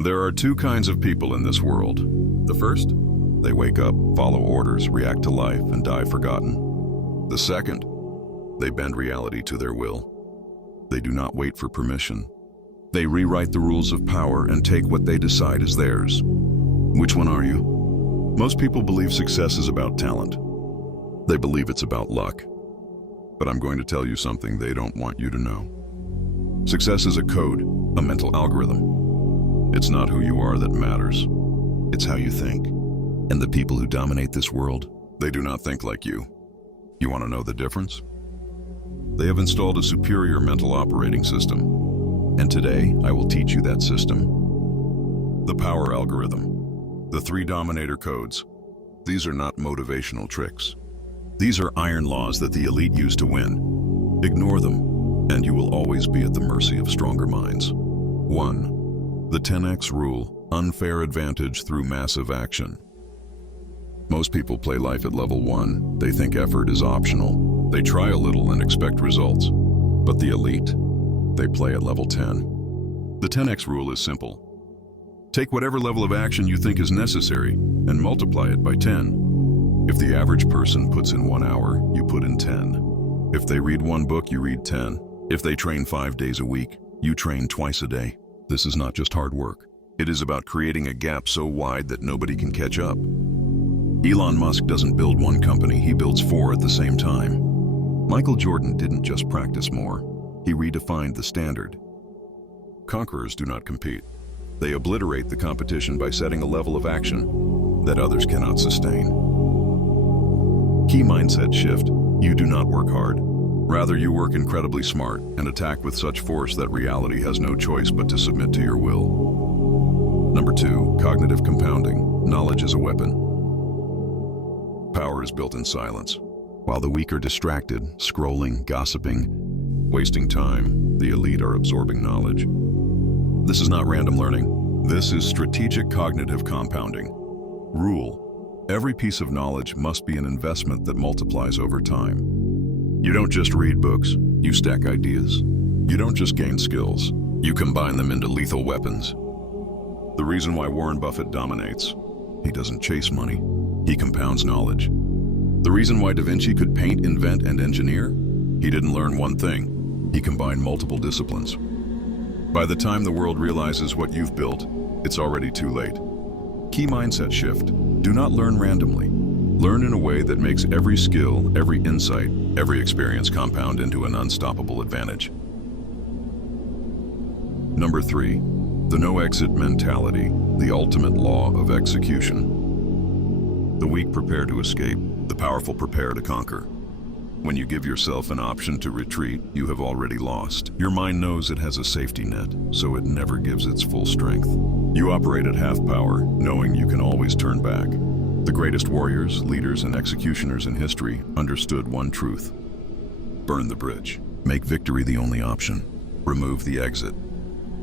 There are two kinds of people in this world. The first, they wake up, follow orders, react to life, and die forgotten. The second, they bend reality to their will. They do not wait for permission. They rewrite the rules of power and take what they decide is theirs. Which one are you? Most people believe success is about talent. They believe it's about luck. But I'm going to tell you something they don't want you to know. Success is a code, a mental algorithm. It's not who you are that matters. It's how you think. And the people who dominate this world, they do not think like you. You want to know the difference? They have installed a superior mental operating system. And today, I will teach you that system. The power algorithm. The 3 Dominator codes. These are not motivational tricks. These are iron laws that the elite use to win. Ignore them, and you will always be at the mercy of stronger minds. 1. The 10x rule, unfair advantage through massive action. Most people play life at level 1. They think effort is optional. They try a little and expect results. But the elite, they play at level 10. The 10x rule is simple. Take whatever level of action you think is necessary and multiply it by 10. If the average person puts in 1 hour, you put in 10. If they read 1 book, you read 10. If they train 5 days a week, you train twice a day. This is not just hard work. It is about creating a gap so wide that nobody can catch up. Elon Musk doesn't build 1 company, he builds 4 at the same time. Michael Jordan didn't just practice more, he redefined the standard. Conquerors do not compete. They obliterate the competition by setting a level of action that others cannot sustain. Key mindset shift: you do not work hard. Rather, you work incredibly smart and attack with such force that reality has no choice but to submit to your will. Number 2, cognitive compounding. Knowledge is a weapon. Power is built in silence. While the weak are distracted, scrolling, gossiping, wasting time, the elite are absorbing knowledge. This is not random learning. This is strategic cognitive compounding. Rule: every piece of knowledge must be an investment that multiplies over time. You don't just read books, you stack ideas. You don't just gain skills, you combine them into lethal weapons. The reason why Warren Buffett dominates: he doesn't chase money, he compounds knowledge. The reason why Da Vinci could paint, invent, and engineer: he didn't learn one thing, he combined multiple disciplines. By the time the world realizes what you've built, it's already too late. Key mindset shift: do not learn randomly. Learn in a way that makes every skill, every insight, every experience compound into an unstoppable advantage. Number 3, the no-exit mentality, the ultimate law of execution. The weak prepare to escape, the powerful prepare to conquer. When you give yourself an option to retreat, you have already lost. Your mind knows it has a safety net, so it never gives its full strength. You operate at half power, knowing you can always turn back. The greatest warriors, leaders, and executioners in history understood one truth: burn the bridge. Make victory the only option. Remove the exit.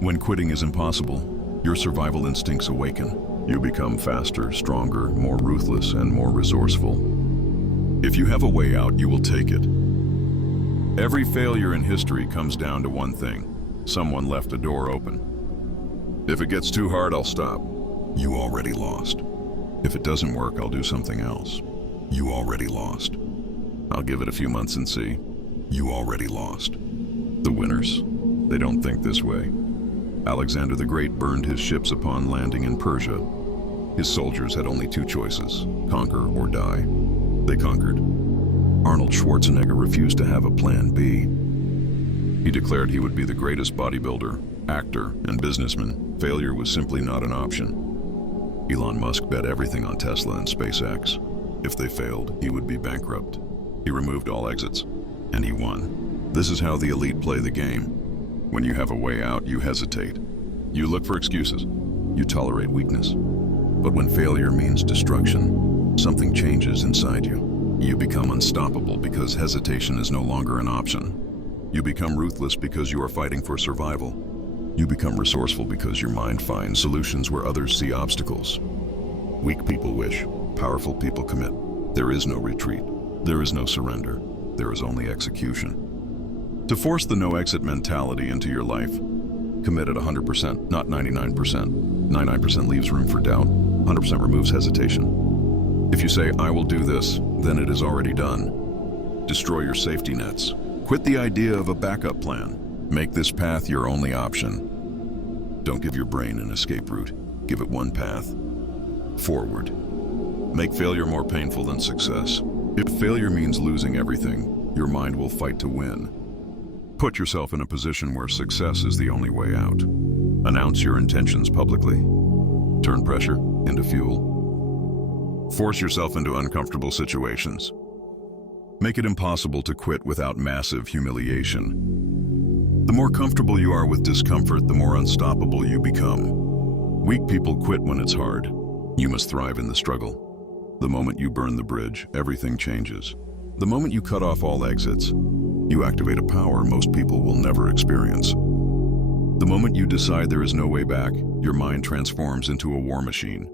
When quitting is impossible, your survival instincts awaken. You become faster, stronger, more ruthless, and more resourceful. If you have a way out, you will take it. Every failure in history comes down to one thing: someone left a door open. If it gets too hard, I'll stop. You already lost. If it doesn't work, I'll do something else. You already lost. I'll give it a few months and see. You already lost. The winners, they don't think this way. Alexander the Great burned his ships upon landing in Persia. His soldiers had only 2 choices: conquer or die. They conquered. Arnold Schwarzenegger refused to have a plan B. He declared he would be the greatest bodybuilder, actor, and businessman. Failure was simply not an option. Elon Musk bet everything on Tesla and SpaceX. If they failed, he would be bankrupt. He removed all exits, and he won. This is how the elite play the game. When you have a way out, you hesitate. You look for excuses. You tolerate weakness. But when failure means destruction, something changes inside you. You become unstoppable because hesitation is no longer an option. You become ruthless because you are fighting for survival. You become resourceful because your mind finds solutions where others see obstacles. Weak people wish, powerful people commit. There is no retreat. There is no surrender. There is only execution. To force the no-exit mentality into your life, Commit at 100%, not 99%. 99% leaves room for doubt. 100% removes hesitation. If you say, I will do this, then it is already done. Destroy your safety nets. Quit the idea of a backup plan. Make this path your only option. Don't give your brain an escape route. Give it one path. Forward. Make failure more painful than success. If failure means losing everything, your mind will fight to win. Put yourself in a position where success is the only way out. Announce your intentions publicly. Turn pressure into fuel. Force yourself into uncomfortable situations. Make it impossible to quit without massive humiliation. The more comfortable you are with discomfort, the more unstoppable you become. Weak people quit when it's hard. You must thrive in the struggle. The moment you burn the bridge, everything changes. The moment you cut off all exits, you activate a power most people will never experience. The moment you decide there is no way back, your mind transforms into a war machine.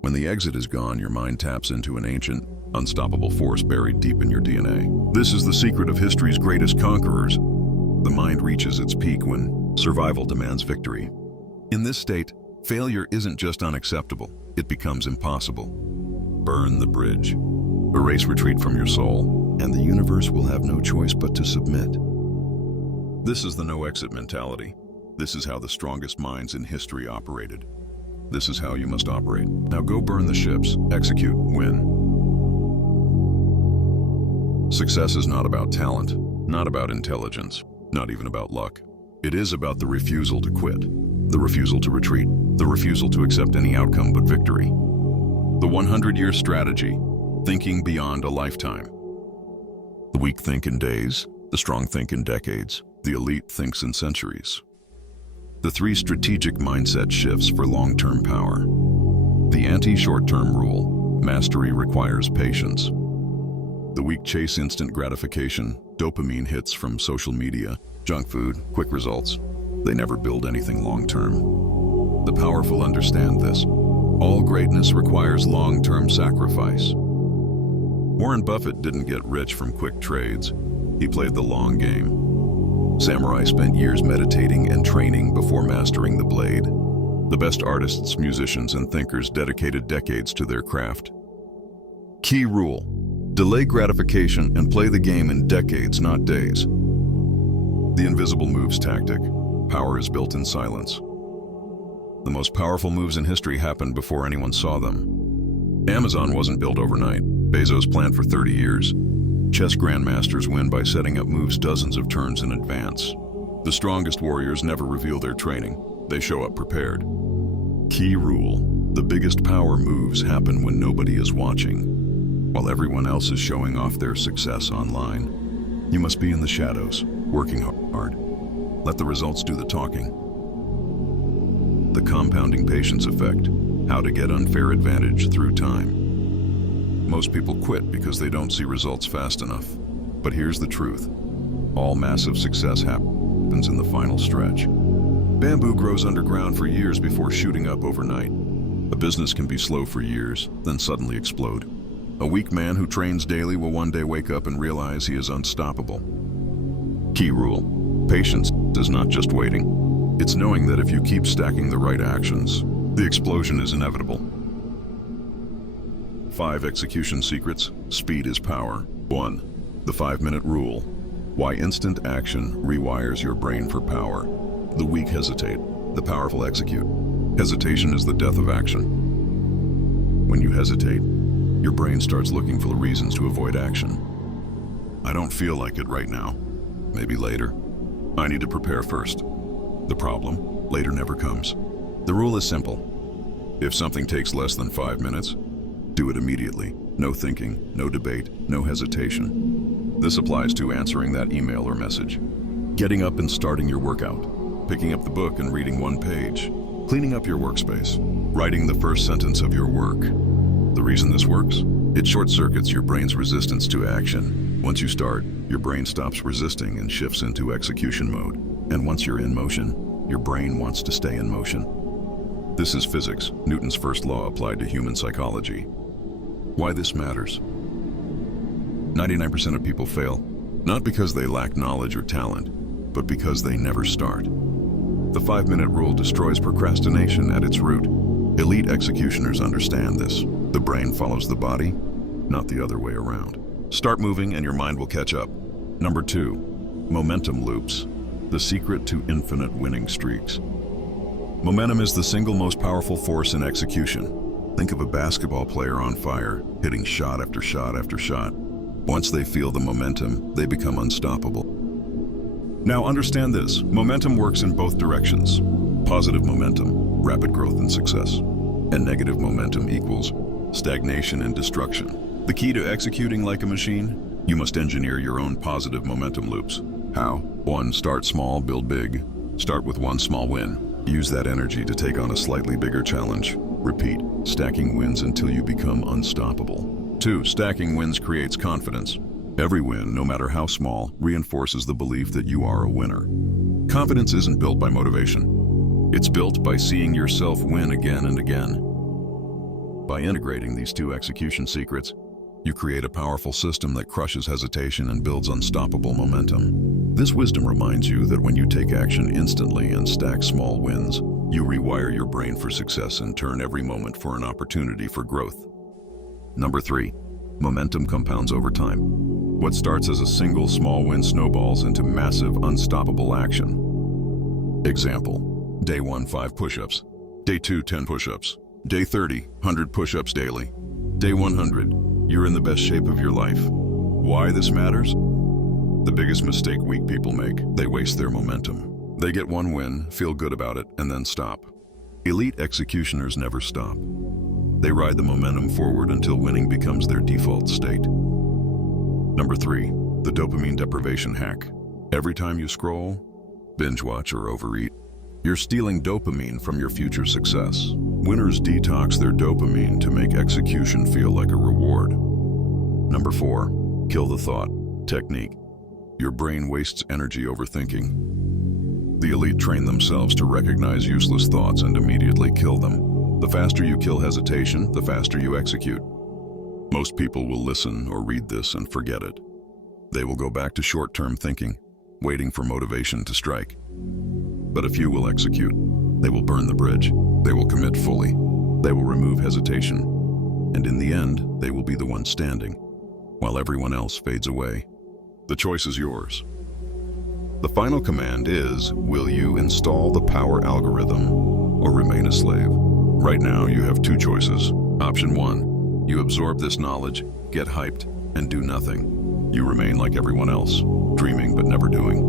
When the exit is gone, your mind taps into an ancient, unstoppable force buried deep in your DNA. This is the secret of history's greatest conquerors. The mind reaches its peak when survival demands victory. In this state, failure isn't just unacceptable, it becomes impossible. Burn the bridge. Erase retreat from your soul, and the universe will have no choice but to submit. This is the no-exit mentality. This is how the strongest minds in history operated. This is how you must operate. Now go burn the ships, execute, win. Success is not about talent, not about intelligence, not even about luck. It is about the refusal to quit, the refusal to retreat, the refusal to accept any outcome but victory. The 100-year strategy, thinking beyond a lifetime. The weak think in days, the strong think in decades, the elite thinks in centuries. The 3 strategic mindset shifts for long-term power. The anti-short-term rule, mastery requires patience. The weak chase instant gratification, dopamine hits from social media, junk food, quick results. They never build anything long-term. The powerful understand this. All greatness requires long-term sacrifice. Warren Buffett didn't get rich from quick trades. He played the long game. Samurai spent years meditating and training before mastering the blade. The best artists, musicians, and thinkers dedicated decades to their craft. Key rule: delay gratification and play the game in decades, not days. The invisible moves tactic. Power is built in silence. The most powerful moves in history happened before anyone saw them. Amazon wasn't built overnight. Bezos planned for 30 years. Chess grandmasters win by setting up moves dozens of turns in advance. The strongest warriors never reveal their training. They show up prepared. Key rule: the biggest power moves happen when nobody is watching. While everyone else is showing off their success online, you must be in the shadows, working hard. Let the results do the talking. The compounding patience effect: how to get unfair advantage through time. Most people quit because they don't see results fast enough. But here's the truth. All massive success happens in the final stretch. Bamboo grows underground for years before shooting up overnight. A business can be slow for years, then suddenly explode. A weak man who trains daily will one day wake up and realize he is unstoppable. Key rule: patience is not just waiting. It's knowing that if you keep stacking the right actions, the explosion is inevitable. 5 execution secrets. Speed is power. 1. The 5-minute rule. Why instant action rewires your brain for power. The weak hesitate. The powerful execute. Hesitation is the death of action. When you hesitate, your brain starts looking for reasons to avoid action. I don't feel like it right now. Maybe later. I need to prepare first. The problem: later never comes. The rule is simple. If something takes less than 5 minutes, do it immediately. No thinking, no debate, no hesitation. This applies to answering that email or message, getting up and starting your workout, picking up the book and reading 1 page, cleaning up your workspace, writing the first sentence of your work. The reason this works? It short-circuits your brain's resistance to action. Once you start, your brain stops resisting and shifts into execution mode. And once you're in motion, your brain wants to stay in motion. This is physics, Newton's first law applied to human psychology. Why this matters? 99% of people fail, not because they lack knowledge or talent, but because they never start. The 5-minute rule destroys procrastination at its root. Elite executioners understand this. The brain follows the body, not the other way around. Start moving and your mind will catch up. Number 2, momentum loops. The secret to infinite winning streaks. Momentum is the single most powerful force in execution. Think of a basketball player on fire, hitting shot after shot after shot. Once they feel the momentum, they become unstoppable. Now understand this, momentum works in both directions. Positive momentum, rapid growth and success. And negative momentum equals stagnation and destruction. The key to executing like a machine? You must engineer your own positive momentum loops. How? 1. Start small, build big. Start with one small win. Use that energy to take on a slightly bigger challenge. Repeat, stacking wins until you become unstoppable. 2. Stacking wins creates confidence. Every win, no matter how small, reinforces the belief that you are a winner. Confidence isn't built by motivation. It's built by seeing yourself win again and again. By integrating these 2 execution secrets, you create a powerful system that crushes hesitation and builds unstoppable momentum. This wisdom reminds you that when you take action instantly and stack small wins, you rewire your brain for success and turn every moment for an opportunity for growth. Number 3, momentum compounds over time. What starts as a single small win snowballs into massive, unstoppable action. Example, day 1, 5 push-ups. Day 2, 10 push-ups. Day 30, 100 push-ups daily. Day 100, you're in the best shape of your life. Why this matters? The biggest mistake weak people make, they waste their momentum. They get one win, feel good about it, and then stop. Elite executioners never stop. They ride the momentum forward until winning becomes their default state. Number 3, the dopamine deprivation hack. Every time you scroll, binge watch, or overeat, you're stealing dopamine from your future success. Winners detox their dopamine to make execution feel like a reward. Number 4, kill the thought technique. Your brain wastes energy overthinking. The elite train themselves to recognize useless thoughts and immediately kill them. The faster you kill hesitation, the faster you execute. Most people will listen or read this and forget it. They will go back to short-term thinking, waiting for motivation to strike. But a few will execute. They will burn the bridge. They will commit fully. They will remove hesitation. And in the end, they will be the one standing, while everyone else fades away. The choice is yours. The final command is, will you install the power algorithm or remain a slave? Right now, you have 2 choices. Option 1, you absorb this knowledge, get hyped, and do nothing. You remain like everyone else, dreaming but never doing.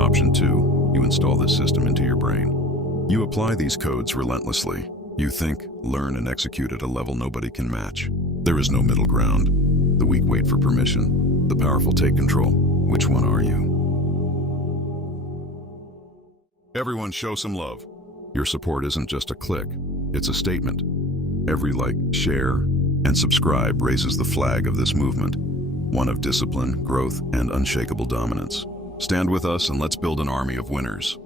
Option 2, you install this system into your brain. You apply these codes relentlessly. You think, learn, and execute at a level nobody can match. There is no middle ground. The weak wait for permission. The powerful take control. Which one are you? Everyone show some love. Your support isn't just a click, it's a statement. Every like, share, and subscribe raises the flag of this movement, one of discipline, growth, and unshakable dominance. Stand with us and let's build an army of winners.